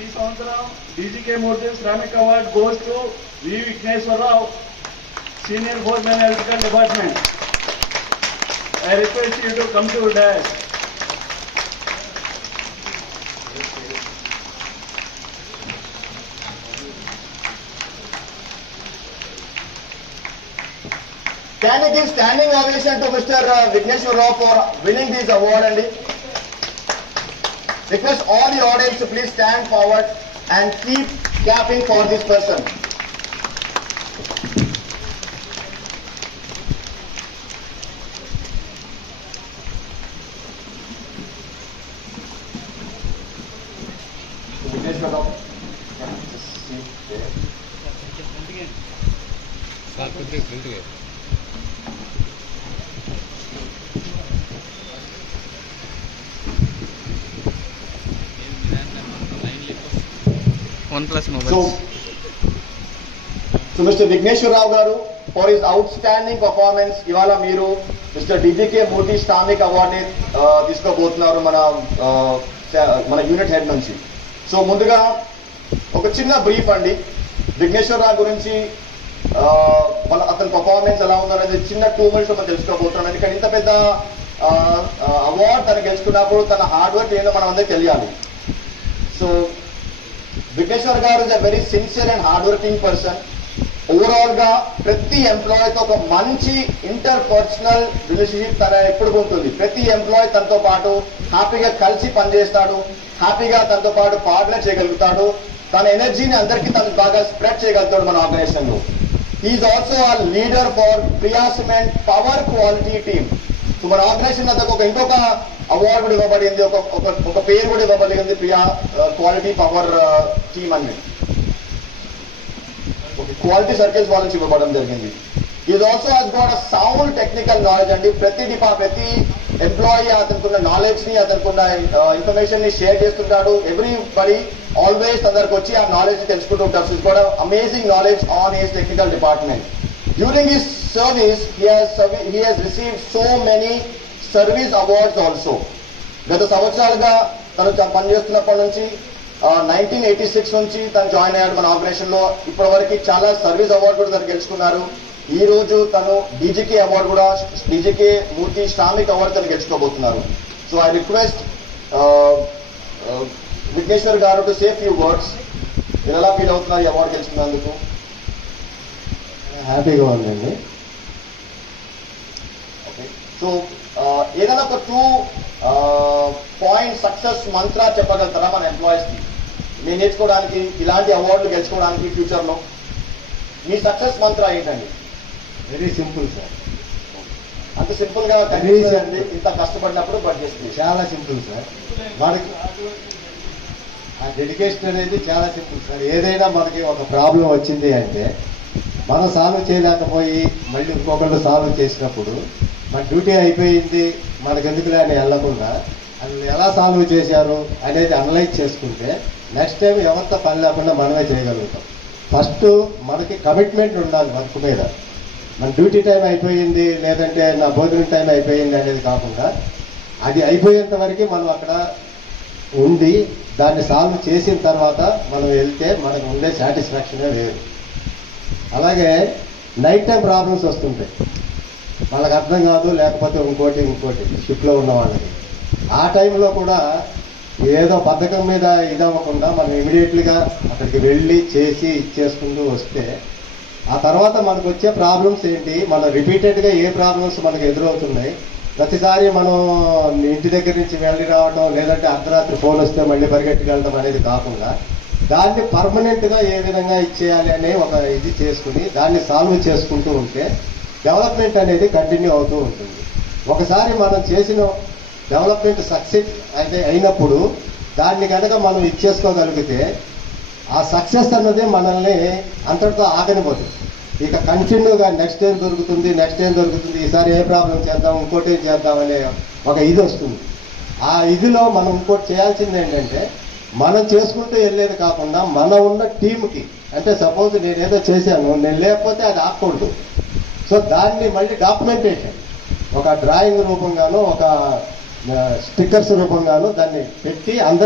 ఈ సంవత్సరం DGK Murthy Shramik award goes to V Vighneswara Rao, senior foreman electrical department. I request you to come to dais. Can you give standing ovation to Mr. Vigneshwar Rao for winning this award? And request all the audience to please stand forward and keep clapping for this person. Vigneshwar Rao, just sit there. OnePlus mobiles. So Mr. Vigneshwar Rao garu, for his outstanding performance, ivala meeru Mr. DGK Murthy Shramik Award ni తీసుకోబోతున్నారు మన unit head నుంచి. So ముందుగా ఒక చిన్న brief అండి విఘ్నేశ్వర్ రావు గురించి, అతని performance ఎలా ఉందనేది చిన్న 2 minutes మనం తెలుసుకోబోతున్నాం. ఎందుకంటే ఇంత పెద్ద అవార్డ్ తను గెలుచుకున్నప్పుడు తన హార్డ్ వర్క్ ఏందో మనం అందరికీ తెలియాలి. సో విఘ్నేశ్వర్ గారు is a very sincere and hard working person. Overall గా ప్రతి ఎంప్లాయీతో ఒక మంచి ఇంటర్ పర్సనల్ రిలేషన్షిప్ తన ఎప్పుడు ఉంటుంది. ప్రతి ఎంప్లాయీ తనతో పాటు హ్యాపీగా కలిసి పనిచేస్తాడు, హ్యాపీగా తనతో పాటు పార్ట్నర్ చేయగలుగుతాడు, తన ఎనర్జీని అందరికీ తను బాగా స్ప్రెడ్ చేయగలుగుతాడు మన ఆర్గనైజేషన్ లో. హీఈస్ ఆల్సో ఆ leader for Priya cement power quality team. So మన ఆర్గనైజేషన్ అంతా ఇంకొక అవార్డు కూడా ఇవ్వబడింది, ఒక పేరు కూడా ఇవ్వబడింది, ప్రియా క్వాలిటీ పవర్ టీమ్ అని. క్వాలిటీ సర్కిల్స్ వాళ్ళ నుంచి ఇవ్వబడడం జరిగింది. Is also has got a sound technical knowledge అండి. ప్రతి ఎంప్లాయీ అతనుకున్న నాలెడ్జ్ ని, అతనుకున్న ఇన్ఫర్మేషన్ ని షేర్ చేస్తుంటాడు. ఎవ్రీబడి ఆల్వేస్ అందరికి వచ్చి ఆ నాలెడ్జ్ తెలుసుకుంటూ ఉంటారు. Is got amazing knowledge on his technical department. During his service he has received so many service awards also. గత సంవత్సరాలుగా తను పనిచేస్తున్నప్పటి నుంచి 1986 నుంచి తను జాయిన్ అయ్యాడు మన ఆర్గనైజేషన్ లో. ఇప్పటి వరకు చాలా సర్వీస్ అవార్డు కూడా తను గెలుచుకున్నారు. ఈ రోజు తను డీజీకే అవార్డు కూడా, డీజీకే మూర్తి శ్రామిక్ అవార్డు తను గెలుచుకోబోతున్నారు. సో ఐ రిక్వెస్ట్ విఘ్నేశ్వర్ గారు టు సే ఫ్యూ వర్డ్స్. మీరు ఎలా ఫీల్ అవుతున్నారు ఈ అవార్డు గెలుచుకున్నందుకు? హ్యాపీగా ఉందండి. సో ఏదైనా ఒక 2 పాయింట్ సక్సెస్ మంత్రా చెప్పగలుగుతారా మన ఎంప్లాయీస్ కి, మీరు నేర్చుకోవడానికి, ఇలాంటి అవార్డులు గెలుచుకోవడానికి ఫ్యూచర్ లో? మీ సక్సెస్ మంత్రా ఏంటండి? Very simple sir. అంత సింపుల్ గా కనిపిస్తుంది ఇంత కష్టపడినప్పుడు, బట్ చేస్తుంది చాలా సింపుల్ సార్. మనకి ఆ డెడికేషన్ అనేది చాలా సింపుల్ సార్. ఏదైనా మనకి ఒక ప్రాబ్లం వచ్చింది అంటే మనం సాల్వ్ చేయలేకపోయి మళ్ళీ ఇంకొకళ్ళు సాల్వ్ చేసినప్పుడు మన డ్యూటీ అయిపోయింది మనకెందుకులే అని వెళ్ళకుండా అది ఎలా సాల్వ్ చేశారు అనేది అనలైజ్ చేసుకుంటే నెక్స్ట్ టైం ఎవరితో పని లేకుండా మనమే చేయగలుగుతాం. ఫస్ట్ మనకి కమిట్మెంట్ ఉండాలి వర్క్ మీద. మన డ్యూటీ టైం అయిపోయింది లేదంటే నా భోజనం టైం అయిపోయింది అనేది కాకుండా అది అయిపోయేంత వరకు మనం అక్కడ ఉండి దాన్ని సాల్వ్ చేసిన తర్వాత మనం వెళ్తే మనకు ఉండే సాటిస్ఫాక్షనే వేరు. అలాగే నైట్ టైం ప్రాబ్లమ్స్ వస్తుంటాయి, వాళ్ళకి అర్థం కాదు, లేకపోతే ఇంకోటి షిఫ్ట్లో ఉన్న వాళ్ళకి. ఆ టైంలో కూడా ఏదో పథకం మీద ఇదవ్వకుండా మనం ఇమీడియట్లీగా అక్కడికి వెళ్ళి చేసి ఇచ్చేసుకుంటూ వస్తే ఆ తర్వాత మనకు వచ్చే ప్రాబ్లమ్స్ ఏంటి, మనం రిపీటెడ్గా ఏ ప్రాబ్లమ్స్ మనకు ఎదురవుతున్నాయి, ప్రతిసారి మనం ఇంటి దగ్గర నుంచి వెళ్ళి రావడం లేదంటే అర్ధరాత్రి ఫోన్ వస్తే మళ్ళీ పరిగెట్టుకు వెళ్ళడం అనేది కాకుండా దాన్ని పర్మనెంట్గా ఏ విధంగా ఇచ్చేయాలి అనే ఒక ఇది చేసుకుని దాన్ని సాల్వ్ చేసుకుంటూ ఉంటే డెవలప్మెంట్ అనేది కంటిన్యూ అవుతూ ఉంటుంది. ఒకసారి మనం చేసిన డెవలప్మెంట్ సక్సెస్ అయితే అయినప్పుడు దాన్ని కనుక మనం ఇచ్చేసుకోగలిగితే ఆ సక్సెస్ అన్నది మనల్ని అంతటితో ఆగనిపోతుంది. ఇక కంటిన్యూగా నెక్స్ట్ ఏం దొరుకుతుంది, ఈసారి ఏ ప్రాబ్లం చేద్దాం, ఇంకోటి ఏం చేద్దాం అనే ఒక ఇది వస్తుంది. ఆ ఇదిలో మనం ఇంకోటి చేయాల్సింది ఏంటంటే మనం చేసుకుంటూ వెళ్ళేది కాకుండా మన ఉన్న టీంకి, అంటే సపోజ్ నేనేదో చేశాను, నేను లేకపోతే అది ఆగకూడదు. సో దాన్ని మళ్ళీ డాక్యుమెంటేషన్ ఒక డ్రాయింగ్ రూపంగాను, ఒక స్టిక్కర్స్ రూపంగాను దాన్ని పెట్టి అందరూ